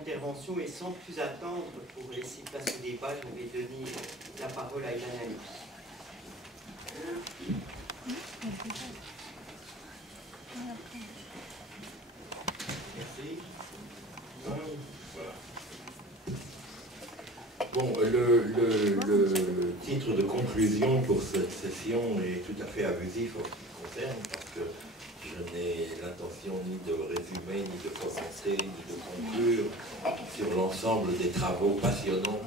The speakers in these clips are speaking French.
interventions et sans plus attendre, pour laisser place au débat, je vais donner la parole à Ilan Ali. Merci. Voilà. Bon, le titre de conclusion pour cette session est tout à fait abusif en ce qui me concerne, parce que je n'ai l'intention ni de résumer, ni de commencer, ni de conclure sur l'ensemble des travaux passionnants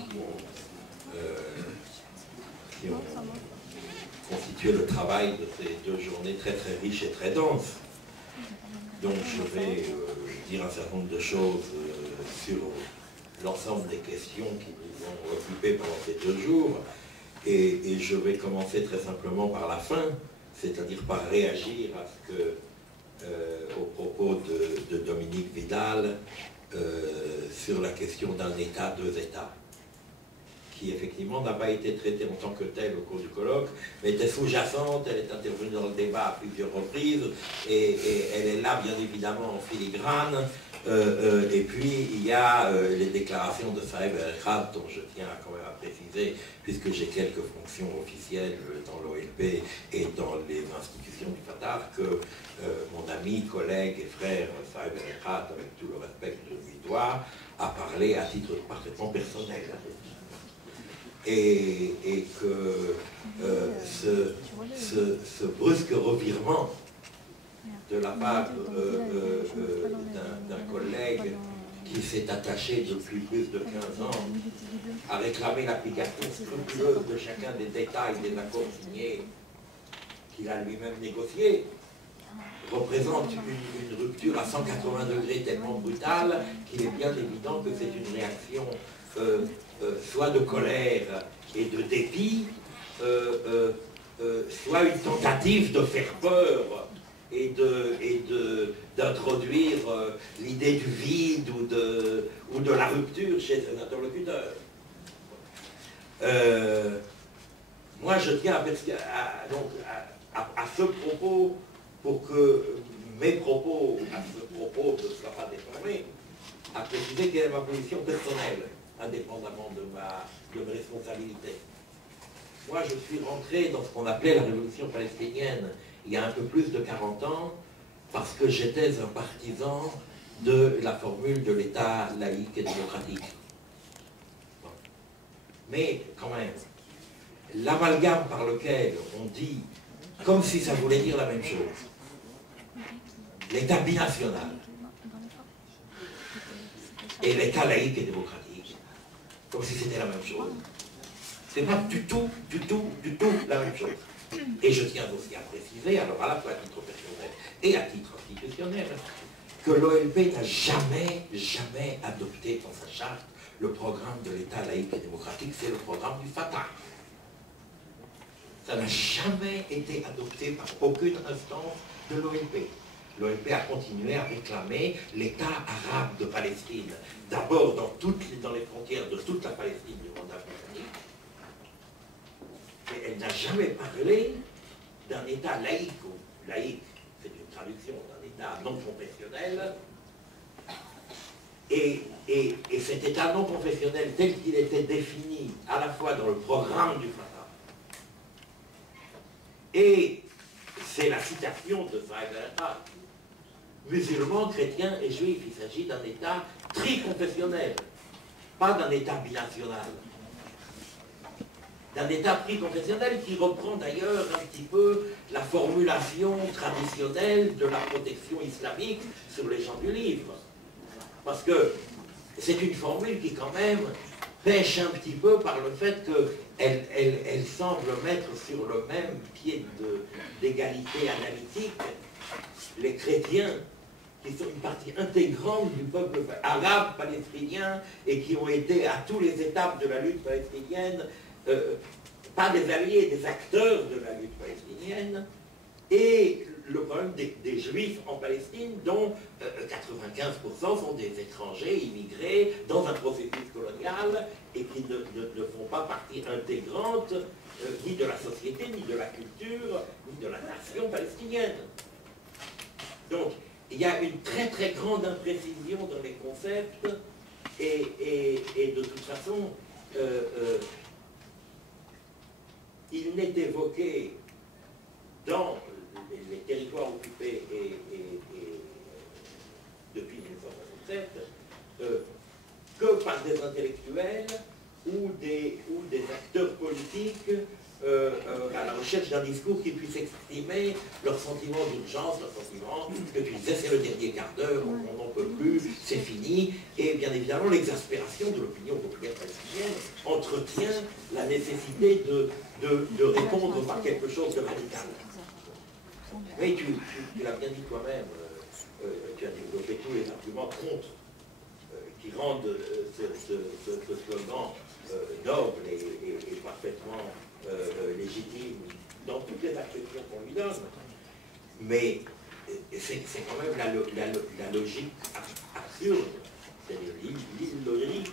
qui ont constitué le travail de ces 2 journées très très riches et très denses. Donc je vais dire un certain nombre de choses sur l'ensemble des questions qui nous ont occupés pendant ces 2 jours. Et je vais commencer très simplement par la fin, c'est-à-dire par réagir à ce que, au propos de Dominique Vidal, sur la question d'un État, 2 États, qui effectivement n'a pas été traitée en tant que telle au cours du colloque, mais était sous-jacente, elle est intervenue dans le débat à plusieurs reprises, et elle est là bien évidemment en filigrane. Et puis il y a les déclarations de Saeb El-Khat, dont je tiens quand même à préciser, puisque j'ai quelques fonctions officielles dans l'OLP et dans les institutions du Fatah, que mon ami, collègue et frère Saeb El-Khat, avec tout le respect que je lui dois, a parlé à titre parfaitement personnel. Et que ce brusque revirement de la part d'un collègue qui s'est attaché depuis plus de 15 ans à réclamer l'application scrupuleuse de chacun des détails des accords signés qu'il a lui-même négociés, représente une rupture à 180 degrés tellement brutale qu'il est bien évident que c'est une réaction soit de colère et de dépit, soit une tentative de faire peur et d'introduire l'idée du vide ou de la rupture chez un interlocuteur. Moi, je tiens à ce propos, pour que mes propos à ce propos ne soient pas déformés, à préciser quelle est ma position personnelle, indépendamment de mes responsabilités. Moi, je suis rentré dans ce qu'on appelait la révolution palestinienne il y a un peu plus de 40 ans, parce que j'étais un partisan de la formule de l'État laïque et démocratique. Bon. Mais quand même, l'amalgame par lequel on dit, comme si ça voulait dire la même chose, l'État binational et l'État laïque et démocratique, comme si c'était la même chose, c'est pas du tout la même chose. Et je tiens aussi à préciser, alors à la fois à titre personnel et à titre institutionnel, que l'OLP n'a jamais adopté dans sa charte le programme de l'État laïque et démocratique, c'est le programme du Fatah. Ça n'a jamais été adopté par aucune instance de l'OLP. L'OLP a continué à réclamer l'État arabe de Palestine, d'abord dans les frontières de toute la Palestine du mandat britannique, mais elle n'a jamais parlé d'un État laïque, ou laïque, c'est une traduction d'un État non confessionnel, et cet État non confessionnel tel qu'il était défini à la fois dans le programme du Fatah, et c'est la citation de Saeb El-Khat, musulmans, chrétiens et juifs, il s'agit d'un État triconfessionnel, pas d'un État binational. D'un État triconfessionnel qui reprend d'ailleurs un petit peu la formulation traditionnelle de la protection islamique sur les gens du livre. Parce que c'est une formule qui quand même pêche un petit peu par le fait qu'elle semble mettre sur le même pied d'égalité analytique les chrétiens, qui sont une partie intégrante du peuple arabe palestinien et qui ont été à toutes les étapes de la lutte palestinienne, pas des alliés, des acteurs de la lutte palestinienne, et le problème des juifs en Palestine, dont 95% sont des étrangers immigrés dans un processus colonial et qui ne font pas partie intégrante ni de la société, ni de la culture, ni de la nation palestinienne. Donc, il y a une très très grande imprécision dans les concepts Et de toute façon, il n'est évoqué dans les territoires occupés depuis 1967 que par des intellectuels ou des acteurs politiques à la recherche d'un discours qui puisse exprimer leur sentiment d'urgence, leur sentiment que tu disais c'est le dernier quart d'heure, on n'en peut plus, c'est fini, et bien évidemment l'exaspération de l'opinion populaire palestinienne entretient la nécessité de répondre par quelque chose de radical. Mais tu l'as bien dit toi-même, tu as développé tous les arguments contre qui rendent ce slogan noble et parfaitement légitime dans toutes les acceptions qu'on lui donne. Mais c'est quand même la logique absurde, c'est-à-dire l'illogique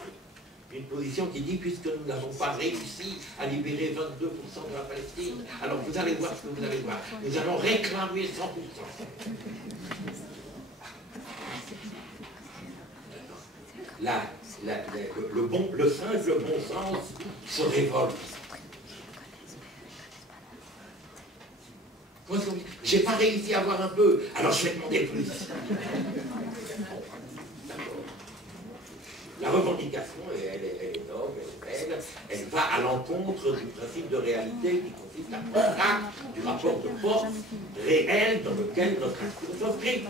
d'une position qui dit puisque nous n'avons pas réussi à libérer 22% de la Palestine, alors vous allez voir ce que vous allez voir. Nous allons réclamer 100%. Le simple bon sens se révolte. J'ai pas réussi à avoir un peu, alors je vais demander plus. La revendication, elle est noble, elle est belle, elle va à l'encontre du principe de réalité qui consiste à prendre acte du rapport de force réel dans lequel notre discours s'inscrit.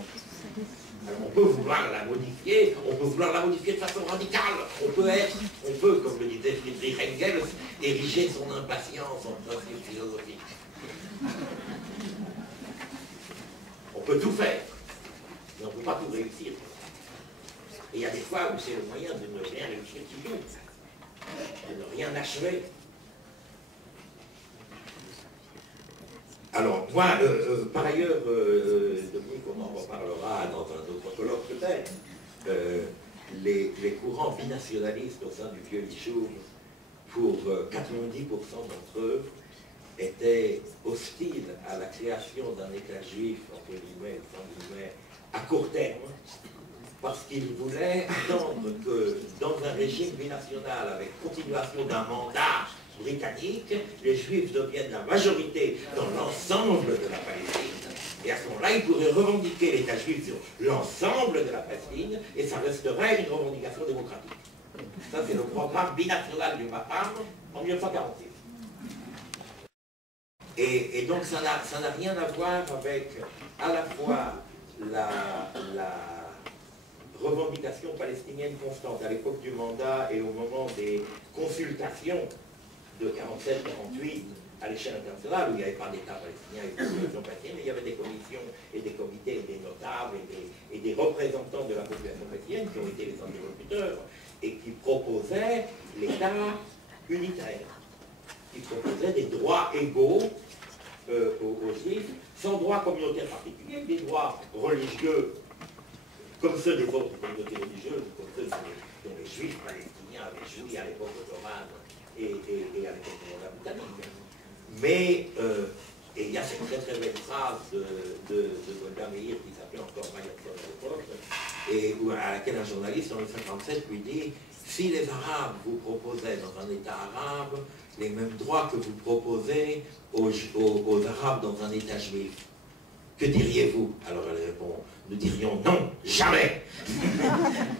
Alors on peut vouloir la modifier, de façon radicale, on peut, comme le disait Friedrich Engels, ériger son impatience en principe philosophique. On peut tout faire, mais on ne peut pas tout réussir. Et il y a des fois où c'est le moyen de ne rien réussir du tout, de ne rien achever. Alors, moi, par ailleurs, Dominique, on en reparlera dans un autre colloque peut-être, les courants binationalistes au sein du vieux Yishuv, pour 90% d'entre eux, étaient hostiles à la création d'un État juif, entre guillemets, sans guillemets, à court terme, parce qu'ils voulaient attendre que dans un régime binational avec continuation d'un mandat britannique, les Juifs deviennent la majorité dans l'ensemble de la Palestine. Et à ce moment-là, ils pourraient revendiquer l'État juif sur l'ensemble de la Palestine, et ça resterait une revendication démocratique. Ça, c'est le programme binational du MAPAM en 1946. Et donc, ça n'a rien à voir avec à la fois la revendication palestinienne constante à l'époque du mandat et au moment des consultations de 47-48 à l'échelle internationale, où il n'y avait pas d'État palestinien et de population palestinienne, mais il y avait des commissions et des comités et des notables et des représentants de la population palestinienne qui ont été les interlocuteurs et qui proposaient l'État unitaire, qui proposait des droits égaux aux Juifs, sans droits communautaires particuliers, des droits religieux comme ceux des autres communautés religieuses, comme ceux dont les Juifs palestiniens avaient joui à l'époque ottomane et à l'époque du mandat britannique. Mais il y a cette très très belle phrase de Golda Meir qui s'appelait encore Mayerson à l'époque, et à laquelle un journaliste en 1957 lui dit « Si les Arabes vous proposaient dans un État arabe les mêmes droits que vous proposez aux Arabes dans un État juif, que diriez-vous » Alors elle répond « Nous dirions non, jamais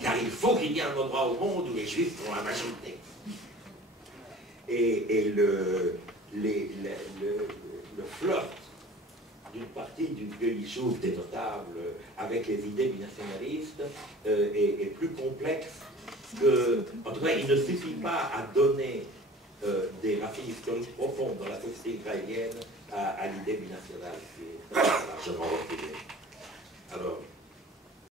car il faut qu'il y ait un endroit au monde où les Juifs sont la majorité. » Et le flirt d'une partie du vieux Yishuv des notables avec les idées binationalistes est plus complexe que... En tout cas, il ne suffit pas à donner des racines historiques profondes dans la société israélienne à l'idée binationale qui est largement reculée. Alors,